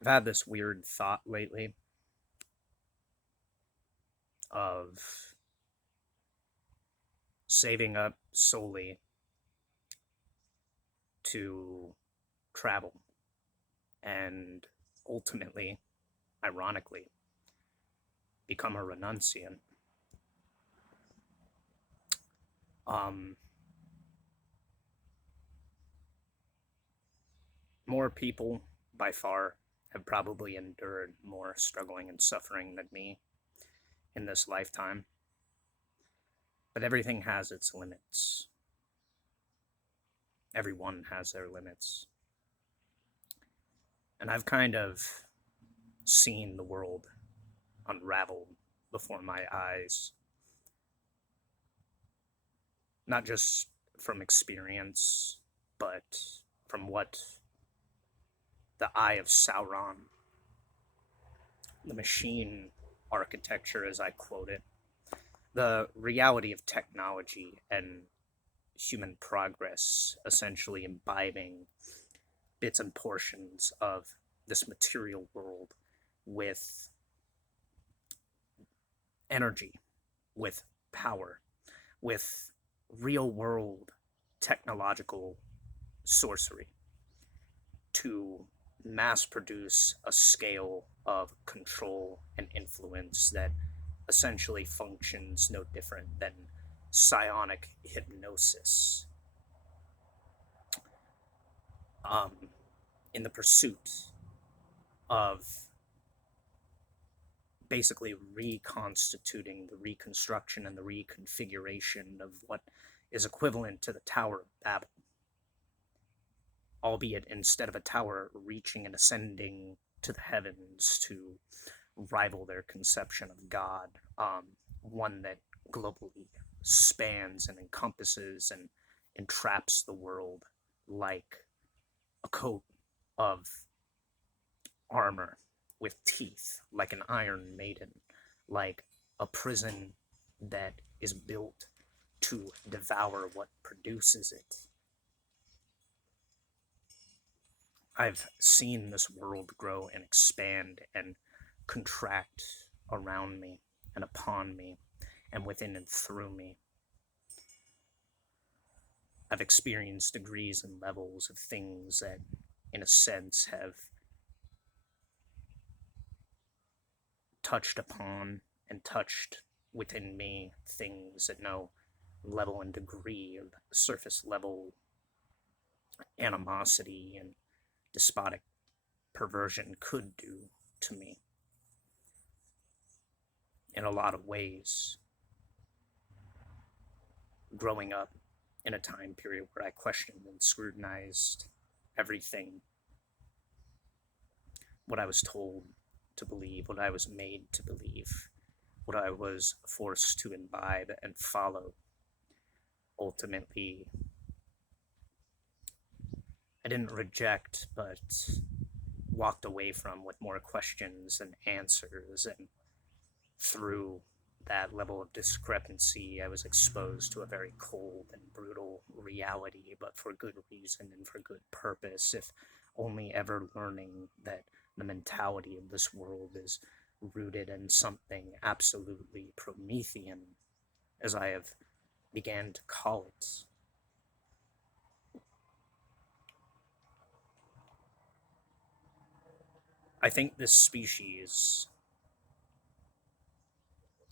I've had this weird thought lately of saving up solely to travel and ultimately, ironically, become a renunciant. Um, More people, by far, have probably endured more struggling and suffering than me in this lifetime, but everything has its limits. Everyone has their limits. And I've kind of seen the world unravel before my eyes, not just from experience, but from what the Eye of Sauron, the machine architecture, as I quote it, the reality of technology and human progress essentially imbibing bits and portions of this material world with energy, with power, with real world technological sorcery to mass produce a scale of control and influence that essentially functions no different than psionic hypnosis, um, in the pursuit of basically reconstituting the reconstruction and the reconfiguration of what is equivalent to the Tower of Babel, albeit instead of a tower reaching and ascending to the heavens to rival their conception of God, one that globally spans and encompasses and entraps the world like a coat of armor with teeth, like an iron maiden, like a prison that is built to devour what produces it. I've seen this world grow and expand and contract around me and upon me and within and through me. I've experienced degrees and levels of things that, in a sense, have touched upon and touched within me things that no level and degree of surface level animosity and despotic perversion could do to me. In a lot of ways, growing up in a time period where I questioned and scrutinized everything, what I was told to believe, what I was made to believe, what I was forced to imbibe and follow. Ultimately, I didn't reject, but walked away from with more questions than answers. And through that level of discrepancy, I was exposed to a very cold and brutal reality, but for good reason and for good purpose, if only ever learning that the mentality of this world is rooted in something absolutely Promethean, as I have began to call it. I think this species,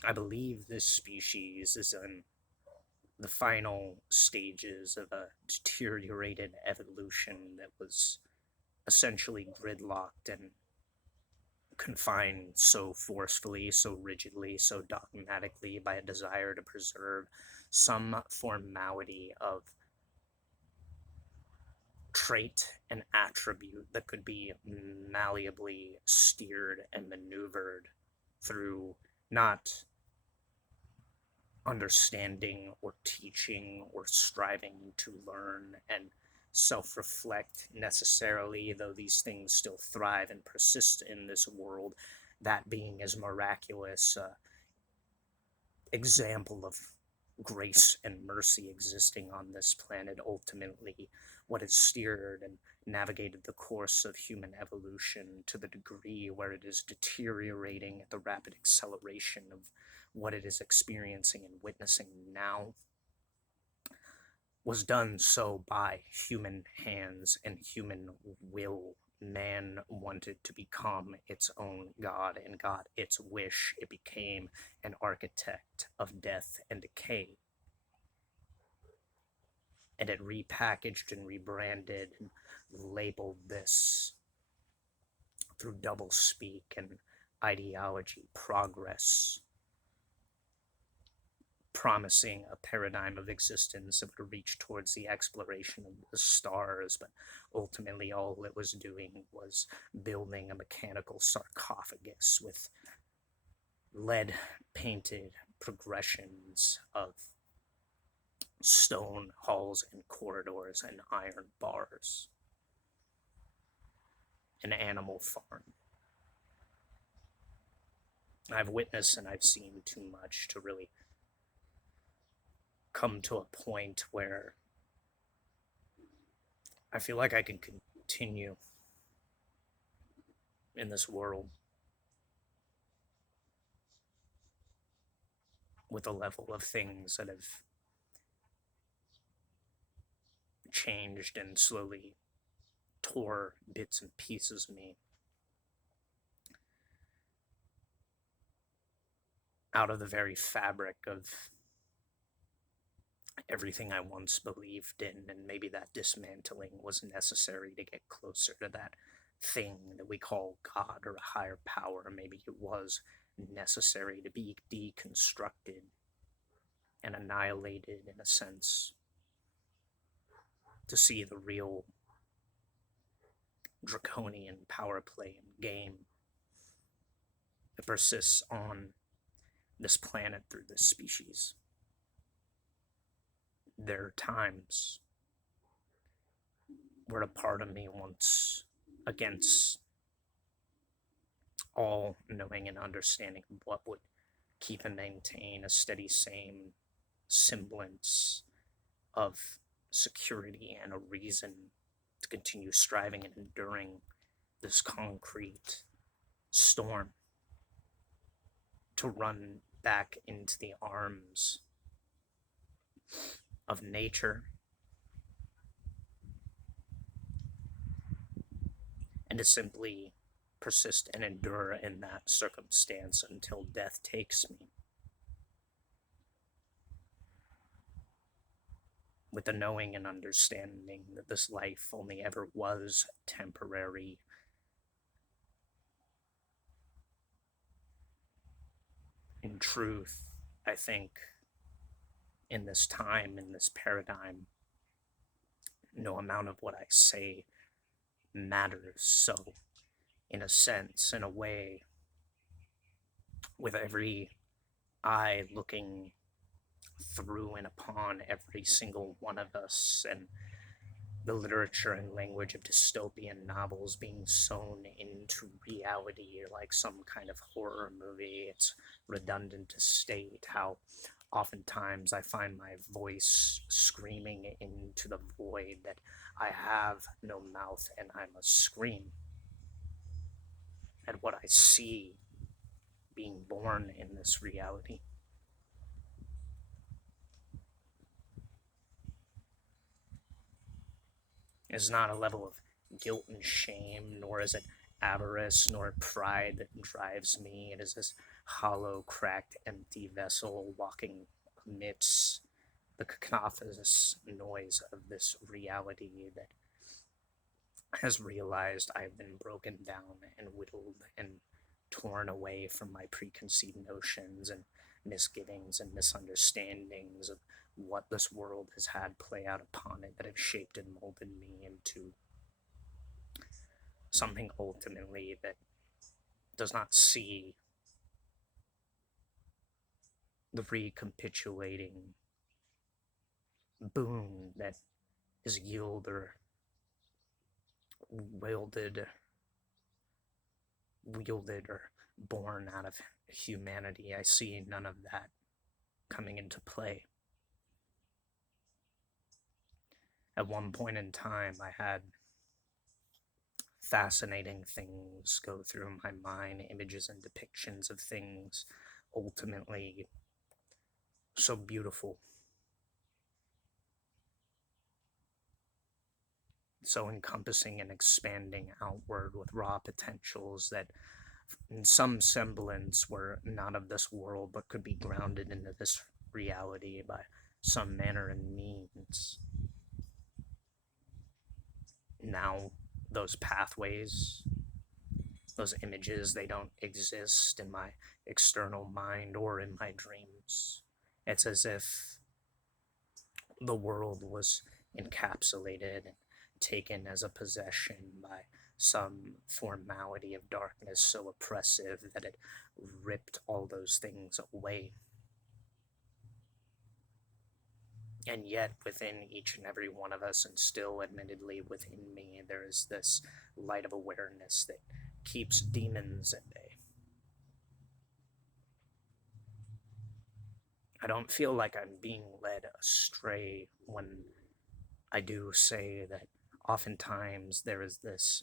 I believe this species is in the final stages of a deteriorated evolution that was essentially gridlocked and confined so forcefully, so rigidly, so dogmatically by a desire to preserve some formality of trait and attribute that could be malleably steered and maneuvered through not understanding or teaching or striving to learn and self reflect necessarily, though these things still thrive and persist in this world. That being as miraculous example of grace and mercy existing on this planet. Ultimately, what has steered and navigated the course of human evolution to the degree where it is deteriorating at the rapid acceleration of what it is experiencing and witnessing now, was done so by human hands and human will. Man wanted to become its own god, and God its wish. It became an architect of death and decay. And it repackaged and rebranded and labeled this through doublespeak and ideology, progress, promising a paradigm of existence that would reach towards the exploration of the stars, but ultimately all it was doing was building a mechanical sarcophagus with lead painted progressions of stone halls and corridors and iron bars. An animal farm. I've witnessed and I've seen too much to really come to a point where I feel like I can continue in this world with a level of things that have changed and slowly tore bits and pieces of me out of the very fabric of everything I once believed in, and maybe that dismantling was necessary to get closer to that thing that we call God or a higher power. Maybe it was necessary to be deconstructed and annihilated, in a sense, to see the real draconian power play and game that persists on this planet through this species. There are times where a part of me wants, against all knowing and understanding of what would keep and maintain a steady, same semblance of security and a reason to continue striving and enduring this concrete storm, to run back into the arms of nature and to simply persist and endure in that circumstance until death takes me. With the knowing and understanding that this life only ever was temporary. In truth, I think in this time, in this paradigm, no amount of what I say matters. So, in a sense, in a way, with every eye looking through and upon every single one of us, and the literature and language of dystopian novels being sewn into reality like some kind of horror movie, it's redundant to state how oftentimes I find my voice screaming into the void that I have no mouth and I must scream at what I see being born in this reality. It's not a level of guilt and shame, nor is it avarice nor pride that drives me. It is this hollow, cracked, empty vessel walking amidst the cacophonous noise of this reality that has realized I've been broken down and whittled and torn away from my preconceived notions and misgivings and misunderstandings of what this world has had play out upon it, that have shaped and molded me into something ultimately that does not see the recapitulating boon that is wielded or born out of humanity. I see none of that coming into play. At one point in time, I had fascinating things go through my mind, images and depictions of things ultimately so beautiful, so encompassing and expanding outward with raw potentials that in some semblance were not of this world but could be grounded into this reality by some manner and means. Now, those pathways, those images, they don't exist in my external mind or in my dreams. It's as if the world was encapsulated and taken as a possession by some formality of darkness so oppressive that it ripped all those things away. And yet, within each and every one of us, and still admittedly within me, there is this light of awareness that keeps demons at bay. I don't feel like I'm being led astray when I do say that oftentimes there is this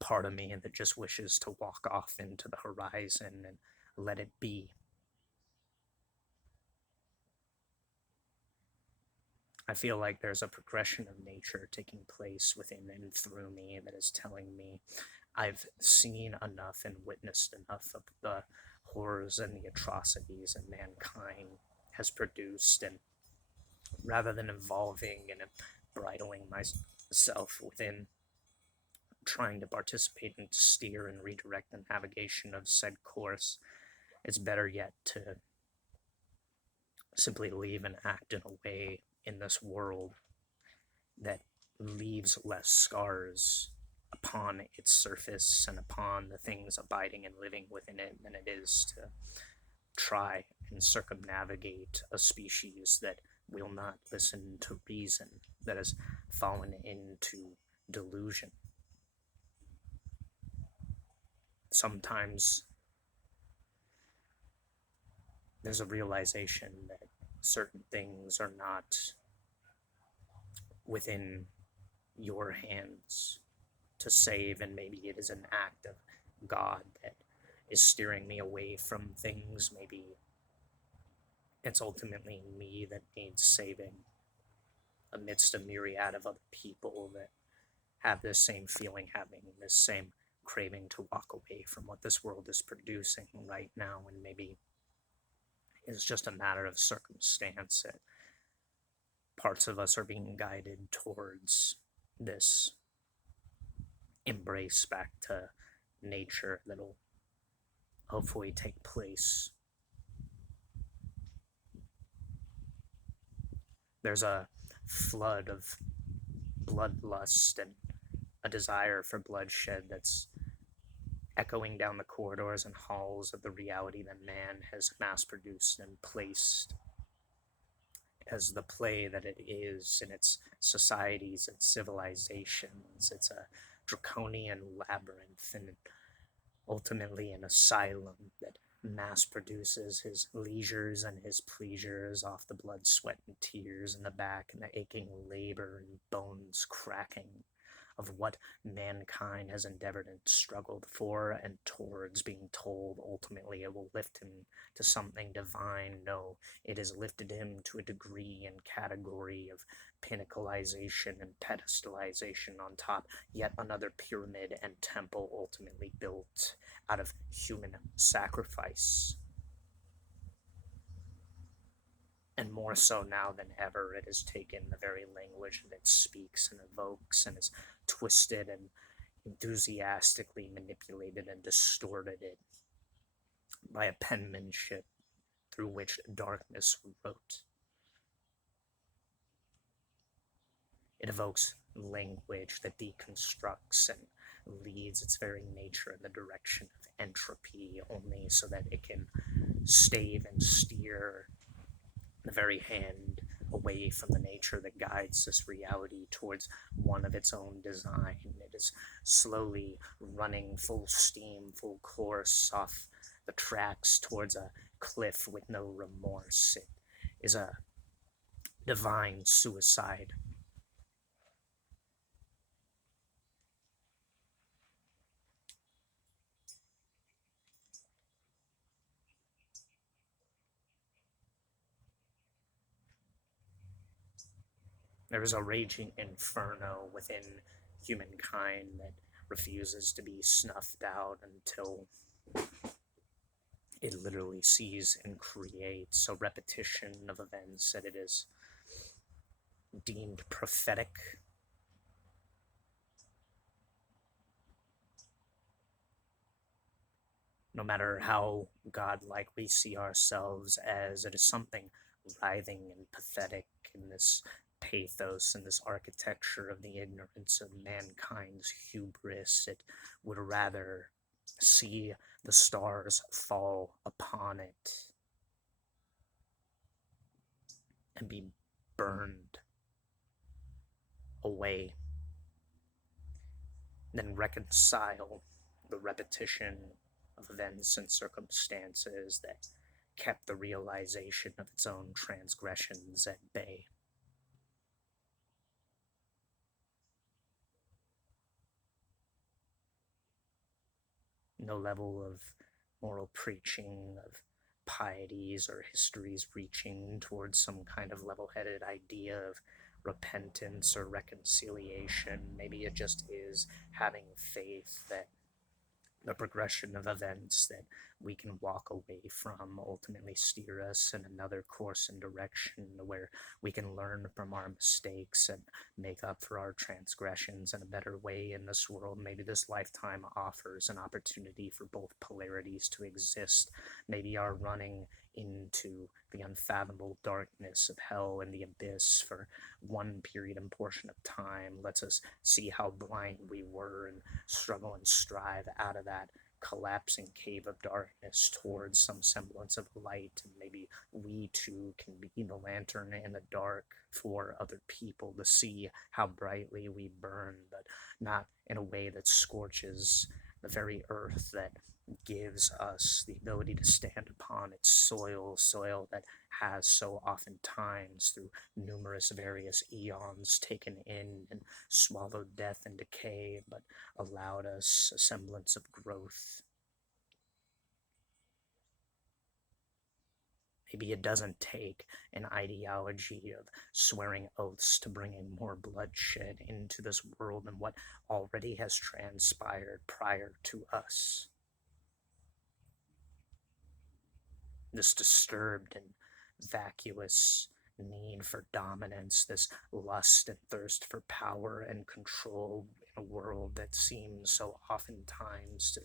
part of me that just wishes to walk off into the horizon and let it be. I feel like there's a progression of nature taking place within and through me that is telling me I've seen enough and witnessed enough of the horrors and the atrocities that mankind has produced, and rather than evolving and bridling myself within trying to participate and steer and redirect the navigation of said course, it's better yet to simply live and act in a way in this world that leaves less scars upon its surface and upon the things abiding and living within it than it is to try and circumnavigate a species that will not listen to reason, that has fallen into delusion. Sometimes there's a realization that certain things are not within your hands to save, and maybe it is an act of God that is steering me away from things. Maybe it's ultimately me that needs saving amidst a myriad of other people that have this same feeling, having this same craving to walk away from what this world is producing right now, and maybe it's just a matter of circumstance that parts of us are being guided towards this embrace back to nature that'll hopefully take place. There's a flood of bloodlust and a desire for bloodshed that's echoing down the corridors and halls of the reality that man has mass produced and placed as the play that it is in its societies and civilizations. It's a draconian labyrinth and ultimately an asylum that mass produces his leisures and his pleasures off the blood, sweat, and tears in the back, and the aching labor and bones cracking of what mankind has endeavored and struggled for and towards, being told ultimately it will lift him to something divine. No, it has lifted him to a degree and category of pinnacleization and pedestalization on top, yet another pyramid and temple ultimately built out of human sacrifice. And more so now than ever, it has taken the very language that it speaks and evokes and is twisted and enthusiastically manipulated and distorted it by a penmanship through which darkness wrote. It evokes language that deconstructs and leads its very nature in the direction of entropy, only so that it can stave and steer the very hand away from the nature that guides this reality towards one of its own design. It is slowly running full steam, full course off the tracks towards a cliff with no remorse. It is a divine suicide There is a raging inferno within humankind that refuses to be snuffed out until it literally sees and creates a repetition of events that it is deemed prophetic. No matter how godlike we see ourselves as, it is something writhing and pathetic in this pathos and this architecture of the ignorance of mankind's hubris. It would rather see the stars fall upon it and be burned away than reconcile the repetition of events and circumstances that kept the realization of its own transgressions at bay. No level of moral preaching, of pieties or histories reaching towards some kind of level-headed idea of repentance or reconciliation. Maybe it just is having faith that the progression of events that we can walk away from ultimately steer us in another course and direction where we can learn from our mistakes and make up for our transgressions in a better way in this world. Maybe this lifetime offers an opportunity for both polarities to exist. Maybe our running into the unfathomable darkness of hell and the abyss for one period and portion of time lets us see how blind we were and struggle and strive out of that collapsing cave of darkness towards some semblance of light. And maybe we too can be the lantern in the dark for other people to see how brightly we burn, but not in a way that scorches the very earth that gives us the ability to stand upon its soil that has so oftentimes through numerous various eons taken in and swallowed death and decay, but allowed us a semblance of growth. Maybe it doesn't take an ideology of swearing oaths to bringing more bloodshed into this world than what already has transpired prior to us. This disturbed and vacuous need for dominance, this lust and thirst for power and control in a world that seems so oftentimes to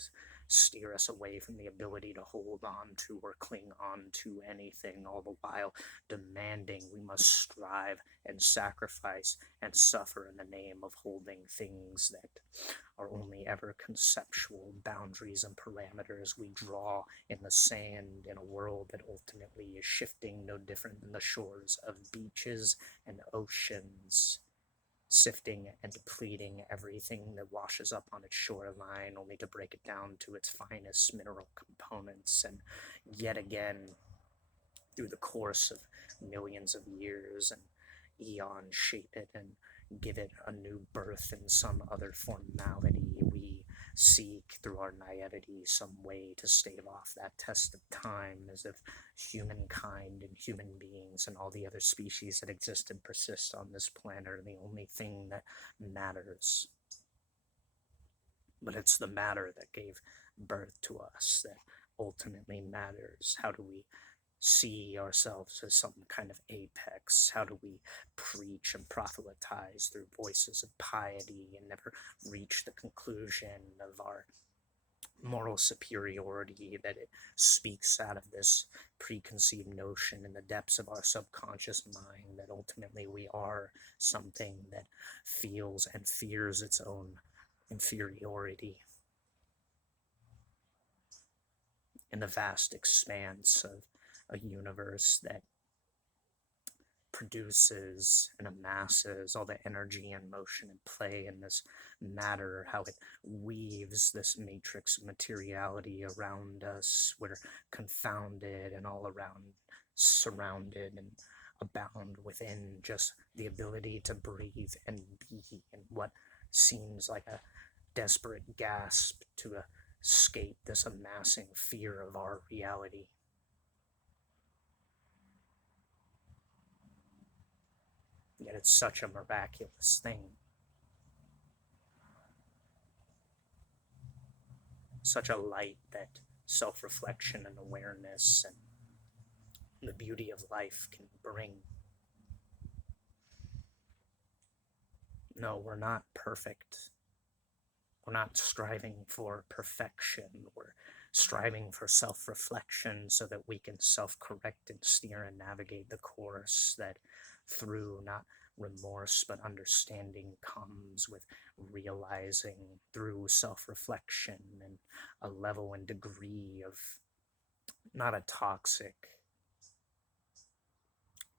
steer us away from the ability to hold on to or cling on to anything, all the while demanding we must strive and sacrifice and suffer in the name of holding things that are only ever conceptual boundaries and parameters we draw in the sand in a world that ultimately is shifting no different than the shores of beaches and oceans, sifting and depleting everything that washes up on its shoreline, only to break it down to its finest mineral components, and yet again, through the course of millions of years and eons, shape it and give it a new birth in some other formality. We seek through our naivety some way to stave off that test of time, as if humankind and human beings and all the other species that exist and persist on this planet are the only thing that matters. But it's the matter that gave birth to us that ultimately matters. How do we see ourselves as some kind of apex? How do we preach and proselytize through voices of piety and never reach the conclusion of our moral superiority, that it speaks out of this preconceived notion in the depths of our subconscious mind that ultimately we are something that feels and fears its own inferiority in the vast expanse of a universe that produces and amasses all the energy and motion and play in this matter, how it weaves this matrix of materiality around us. We're confounded and all around surrounded and abound within just the ability to breathe and be in what seems like a desperate gasp to escape this amassing fear of our reality. Yet it's such a miraculous thing. Such a light that self-reflection and awareness and the beauty of life can bring. No, we're not perfect. We're not striving for perfection. We're striving for self-reflection so that we can self-correct and steer and navigate the course that through not remorse but understanding comes with realizing through self-reflection and a level and degree of not a toxic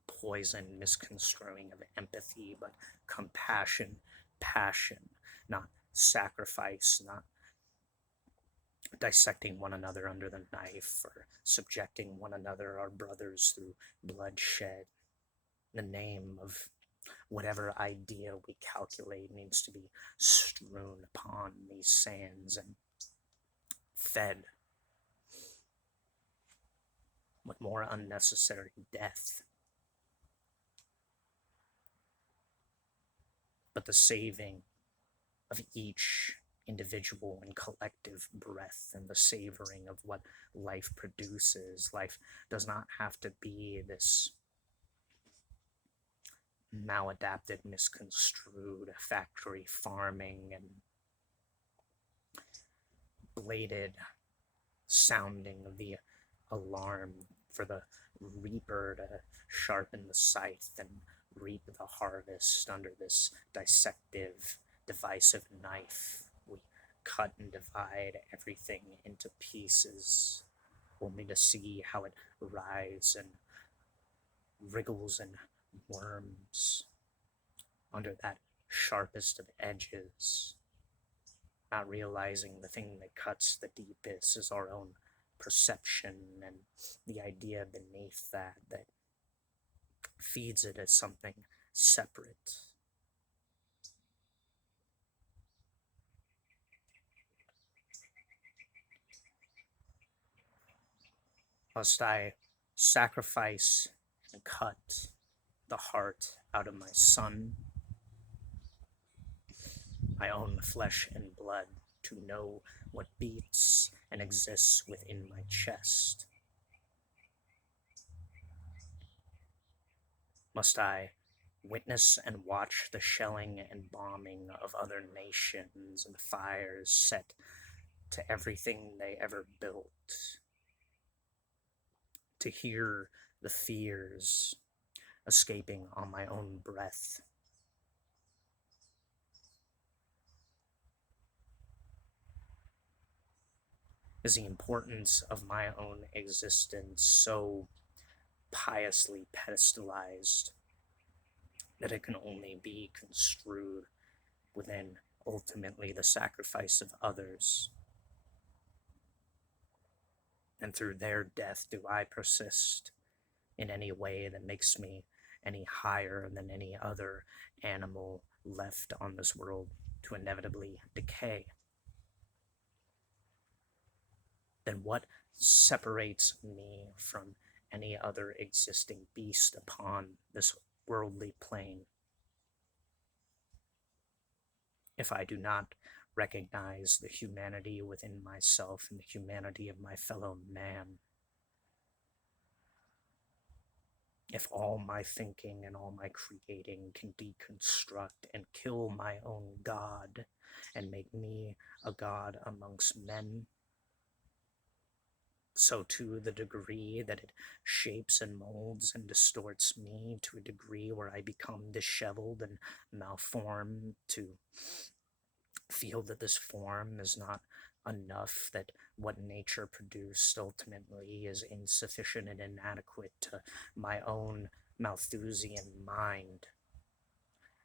poison misconstruing of empathy, but compassion, passion, not sacrifice, not dissecting one another under the knife or subjecting one another, our brothers, through bloodshed. In the name of whatever idea we calculate needs to be strewn upon these sands and fed with more unnecessary death. But the saving of each individual and collective breath and the savoring of what life produces. Life does not have to be this maladapted, misconstrued factory farming and bladed sounding of the alarm for the reaper to sharpen the scythe and reap the harvest under this dissective, divisive knife. We cut and divide everything into pieces, only to see how it writhes and wriggles and worms under that sharpest of edges, not realizing the thing that cuts the deepest is our own perception and the idea beneath that feeds it as something separate. Must I sacrifice and cut the heart out of my son, my own flesh and blood, to know what beats and exists within my chest? Must I witness and watch the shelling and bombing of other nations and fires set to everything they ever built? To hear the fears escaping on my own breath? Is the importance of my own existence so piously pedestalized that it can only be construed within ultimately the sacrifice of others? And through their death do I persist in any way that makes me any higher than any other animal left on this world to inevitably decay? Then what separates me from any other existing beast upon this worldly plane? If I do not recognize the humanity within myself and the humanity of my fellow man, if all my thinking and all my creating can deconstruct and kill my own God and make me a God amongst men, so to the degree that it shapes and molds and distorts me to a degree where I become disheveled and malformed, to feel that this form is not enough, that what nature produced ultimately is insufficient and inadequate to my own Malthusian mind,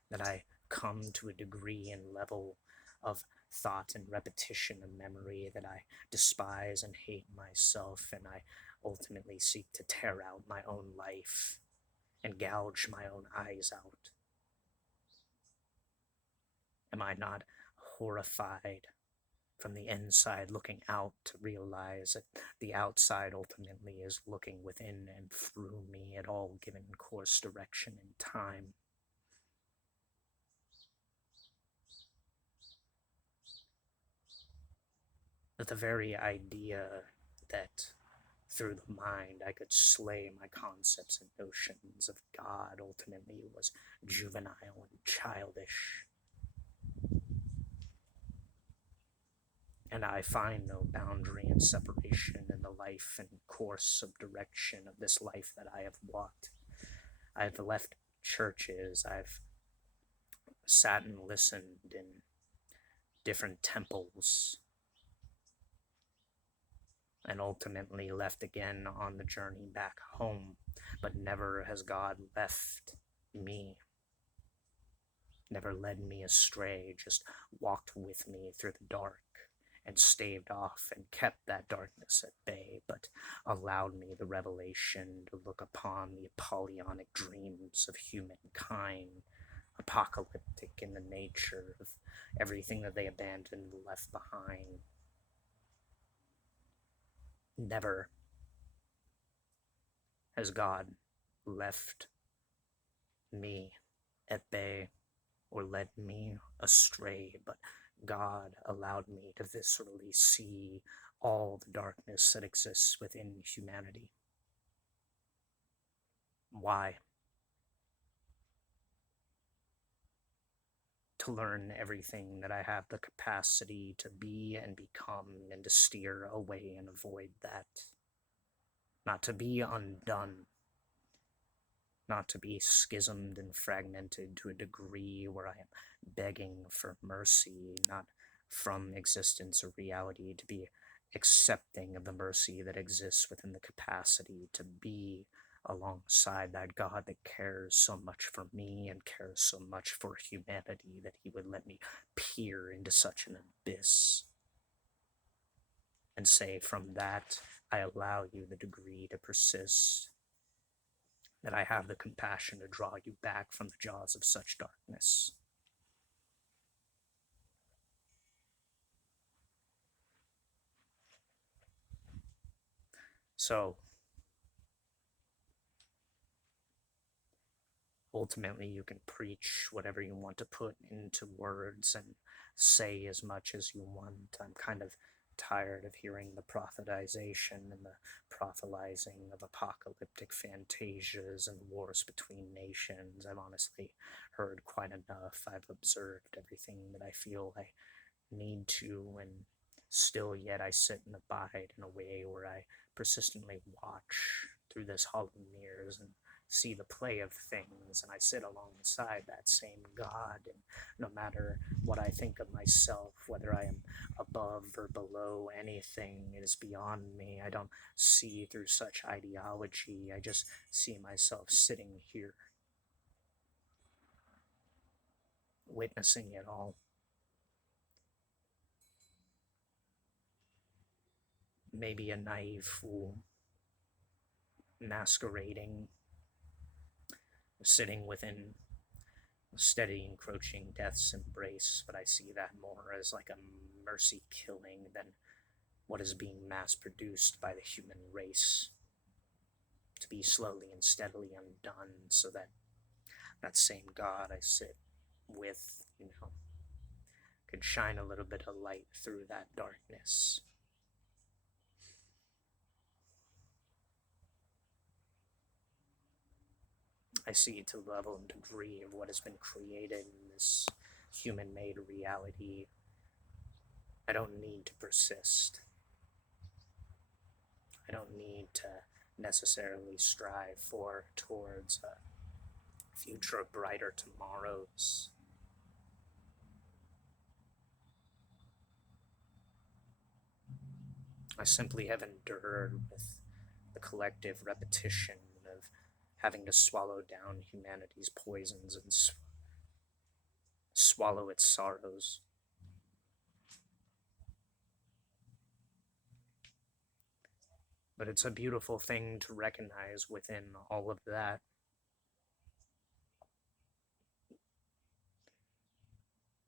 that I come to a degree and level of thought and repetition and memory that I despise and hate myself, and I ultimately seek to tear out my own life and gouge my own eyes out. Am I not horrified from the inside looking out to realize that the outside ultimately is looking within and through me at all given course, direction, and time? But the very idea that through the mind I could slay my concepts and notions of God ultimately was juvenile and childish. And I find no boundary and separation in the life and course of direction of this life that I have walked. I've left churches, I've sat and listened in different temples, and ultimately left again on the journey back home. But never has God left me, never led me astray, just walked with me through the dark and staved off and kept that darkness at bay, but allowed me the revelation to look upon the Apollonic dreams of humankind, apocalyptic in the nature of everything that they abandoned and left behind. Never has God left me at bay or led me astray, but God allowed me to viscerally see all the darkness that exists within humanity. Why? To learn everything that I have the capacity to be and become, and to steer away and avoid that. Not to be undone. Not to be schismed and fragmented to a degree where I am begging for mercy, not from existence or reality, to be accepting of the mercy that exists within the capacity to be alongside that God that cares so much for me and cares so much for humanity that he would let me peer into such an abyss and say, from that I allow you the degree to persist, that I have the compassion to draw you back from the jaws of such darkness. So, ultimately, you can preach whatever you want to put into words and say as much as you want. I'm kind of tired of hearing the prophetization and the prophetizing of apocalyptic fantasias and wars between nations. I've honestly heard quite enough. I've observed everything that I feel I need to, and still yet I sit and abide in a way where I persistently watch through this hollow mirrors and see the play of things, and I sit alongside that same God, and no matter what I think of myself, whether I am above or below anything, it is beyond me. I don't see through such ideology. I just see myself sitting here, witnessing it all. Maybe a naive fool, masquerading, sitting within steady encroaching death's embrace, but I see that more as like a mercy killing than what is being mass produced by the human race, to be slowly and steadily undone, so that that same God I sit with, could shine a little bit of light through that darkness. I see to the level and degree of what has been created in this human-made reality. I don't need to persist. I don't need to necessarily strive towards a future of brighter tomorrows. I simply have endured with the collective repetition of having to swallow down humanity's poisons and swallow its sorrows. But it's a beautiful thing to recognize within all of that.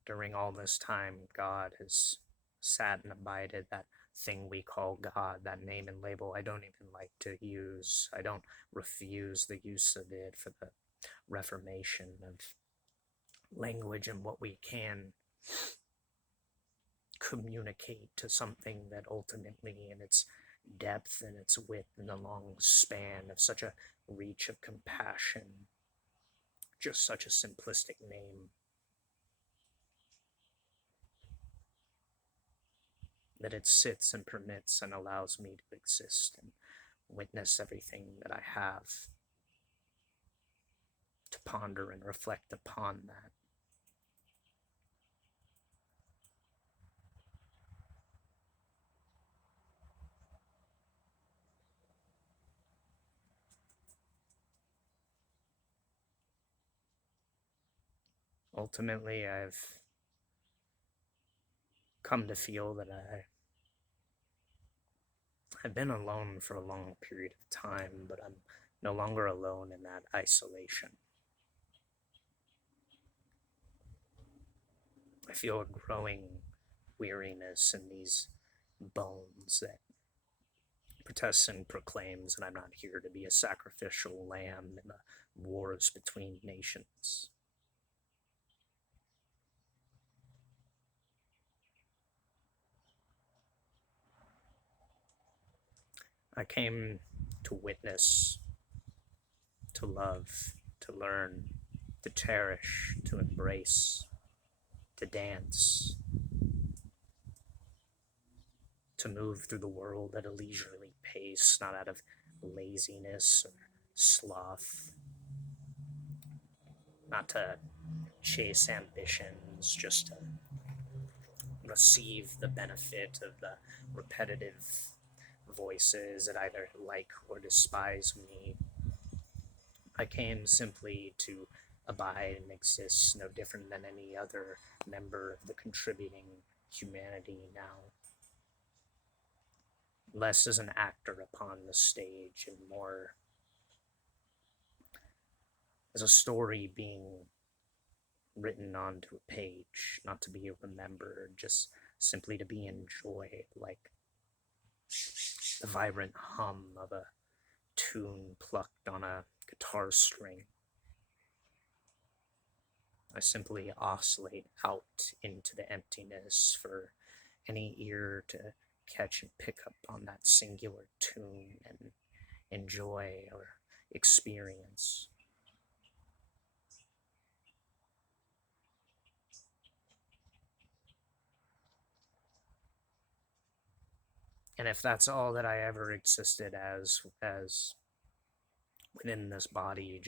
During all this time, God has sat and abided, that thing we call God, that name and label I don't even like to use. I don't refuse the use of it for the reformation of language and what we can communicate to something that ultimately, in its depth and its width and the long span of such a reach of compassion, just such a simplistic name, that it sits and permits and allows me to exist and witness everything that I have, to ponder and reflect upon that. Ultimately, I've come to feel that I've been alone for a long period of time, but I'm no longer alone in that isolation. I feel a growing weariness in these bones that protests and proclaims that I'm not here to be a sacrificial lamb in the wars between nations. I came to witness, to love, to learn, to cherish, to embrace, to dance, to move through the world at a leisurely pace, not out of laziness or sloth, not to chase ambitions, just to receive the benefit of the repetitive voices that either like or despise me. I came simply to abide and exist no different than any other member of the contributing humanity now. Less as an actor upon the stage and more as a story being written onto a page, not to be remembered, just simply to be enjoyed, like the vibrant hum of a tune plucked on a guitar string. I simply oscillate out into the emptiness for any ear to catch and pick up on that singular tune and enjoy or experience. And if that's all that I ever existed as within this body,